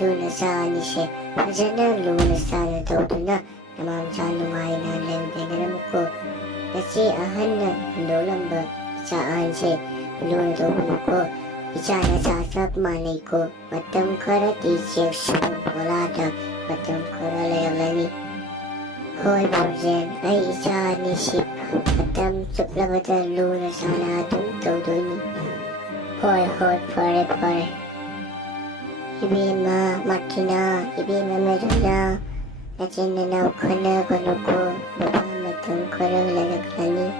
ꯅꯁꯥ ꯑꯅꯤꯁꯦ ꯐꯖꯅ ꯂꯨꯅ ꯆꯥꯟꯅ ꯇꯧꯗꯨꯅ ꯅꯃꯥꯝꯆꯥ ꯅꯨꯡꯉꯥꯏꯅ ꯂꯩꯃꯤꯟꯅꯔꯝꯃꯨꯀꯣ. ꯅꯆꯦ ꯑꯍꯟꯅ ꯍꯨꯟꯗꯣꯛꯂꯝꯕ ꯏꯆꯥ ꯑꯍꯟꯁꯦ ꯂꯨꯅ ꯇꯧꯕꯤꯌꯨꯀꯣ. ꯏꯆꯥ ꯅꯆꯥ ꯆꯞ ꯃꯥꯟꯅꯩꯀꯣ. ꯃꯇꯝ ꯈꯔꯗꯤ ꯆꯦꯛ ꯁꯨꯕ ꯕꯣꯂꯥꯗ ꯃꯇꯝ ꯈꯔ ꯂꯩꯔꯝꯂꯅꯤ. ꯍꯣꯏ ꯕꯣꯔꯖꯦꯟ, ꯑꯩ ꯏꯆꯥ ꯑꯅꯤꯁꯤ ꯃꯇꯝ ꯆꯨꯞꯂꯕꯗ ꯂꯨꯅ ꯆꯥꯟꯅ ꯑꯗꯨꯝ ꯇꯧꯗꯣꯏꯅꯤ. ꯍꯣꯏ ꯐꯔꯦ ꯐꯔꯦ. 이비마 마키나 이비마 메르나 나진 나우 khanaganoko mapamatang karanglalagani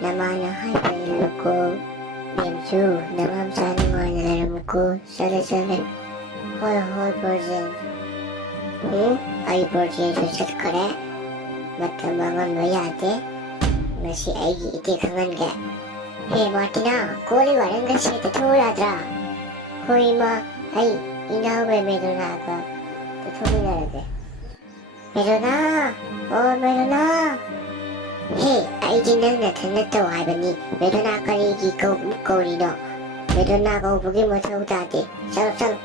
namana haipailoko bemsu namam sanunganalaramko sale hoy Borjen. Ay Borjen susat kare matamangan mayate ngasi aigi itikhangan ga. Hey Martina, koli waranga sita tholadra. Hoy ma ay 이나왜 메로나가 또 소리나야 돼. 메로나. 헤이, 아이지 난 나타났다고 하더니 메로나가 이기고 꼬리너. 메로나가 오보기 못하고다디. 쌍.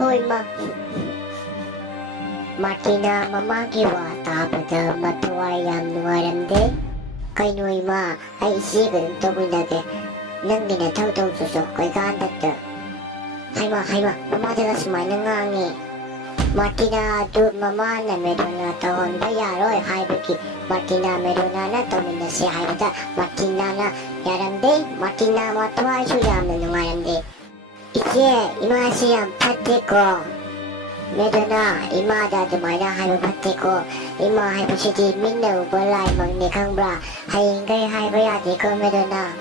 호이마. 마티나 마마기와 따보다 마토와얌 누아람데. 까이노이마 아이씨가 또불나게 능기나 타우타우소서 거기가 안닿다. Haima, mamaga sumana ngangi. Martina du mama na medona tahon bayaroi haibaki. Martina medona na tomina si haibata. Martina na yaramde. Martina matwa isu yam na nungaramde. Ike ima siyam pateko. Medona ima da dumaya haiba pateko. Ima haibashidi minna ubalay mangne kangbra. Hayingay haibayati ko medona.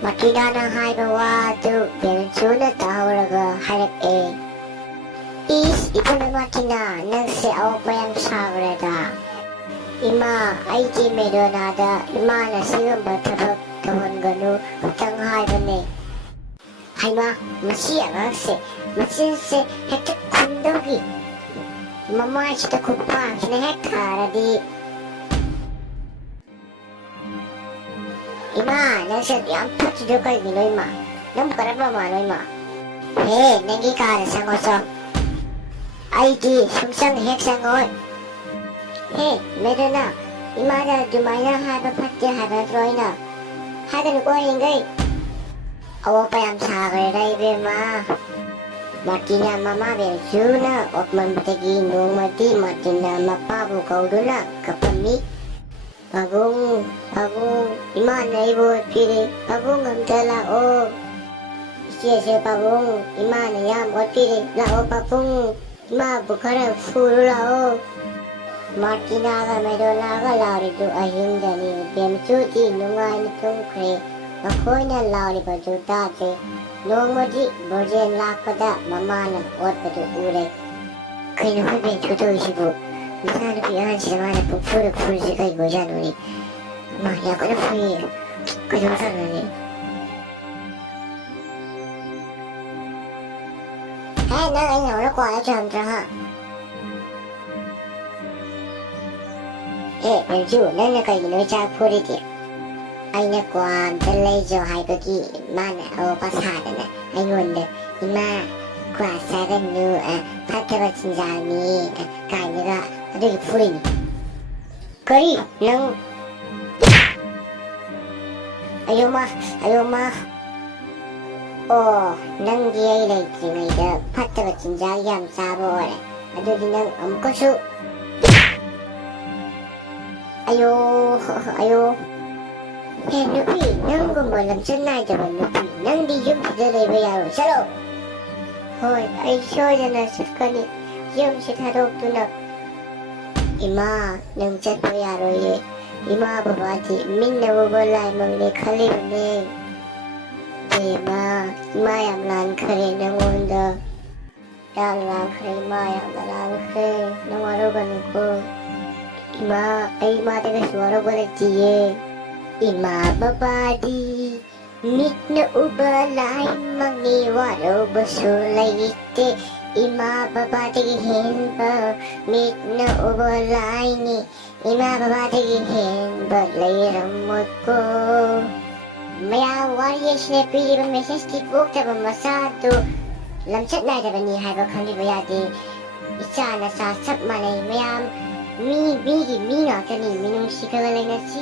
Martina na haibawa tu bensuna tahuraga harak ito na Martina nang si Aupayam sagrada. Ima aiki medonada ima na siyang batabag tahon ganu utang haibane. Haima masiyang akse masinse hetak kundogi. Mama sita kupa hinahekara Ima, nasa yang pati dokay ginoy ma. Nang karapa manoy ma. He, nengi kara sangoso. Ay di, sumsang hek sangoy. He, meron na. Ima na dumaya haba pati haba troy na. Hagan ko hingay. Awo pa yung sakay ray be ma. Martina mama be suna. Ok mamatagi nung mati. Martina mapabu kaudula kapami. Bagong ima na ibo pili bagong amtala o siya bagong ima na yam o pili la o bagong ima bukara furu la o Martina ka meron ka lauri do ahim dani bemchuti nungai nitung kre makoy na lauri pa do dati nungmodi Borjen lakpada mama na ot pa do ure kayo ko benchuto isibo Misalnya pikiran sila mana pupur sika igojan ni. Mah ya ko na free. Kayo sana ni. Hey, na ay na ko ay jam ha. Benju, na kayo no cha puri ti. Ay na ko dalay jo hay ko ki mana o pasada na. Ayun de. Ima kwa sagan nu pataba sinjani kanya Aduh, puri ni. Kari, nang. Ayo ma. Oh, nang dia ilay tingay da. Pata ba tinjayam sabo ore. Aduh, di nang amkosu. Ayo. Hey, nupi, nang gumalam sanay da ba nupi. Nang di yung pidalay bayaro. Salo. Hoy, ay shoy na nasifkani. Yung sitarok tunak. Ima nang chat bayaro ye. Ima babati minna bubalay mangne khali ne. Ima yam lan khare nangunda. Yam lan khare yam lan khare nangaro ganuko. Ima ay mataga suwaro balatiye. Ima babadi mitna ubalay mangne waro basulay ite. Ima babati hinba mitna ubalay ni Ima babati hinba layramot ko Maya warriors na pili ba mesas tipok taba masado ꯂꯝꯆꯠ ꯅꯥꯏꯗꯕꯅꯤ ꯍꯥꯏꯕ ꯈꯪꯕꯤꯕ ꯌꯥꯗꯦ ꯏꯆꯥ ꯅꯆꯥ ꯆꯞ ꯃꯥꯟꯅꯩ ꯃꯌꯥꯝ ꯃꯤꯒꯤ ꯃꯤ ꯉꯥꯛꯇꯅꯤ ꯃꯤꯅꯨꯡꯁꯤ ꯈꯔ ꯂꯩꯅꯁꯤ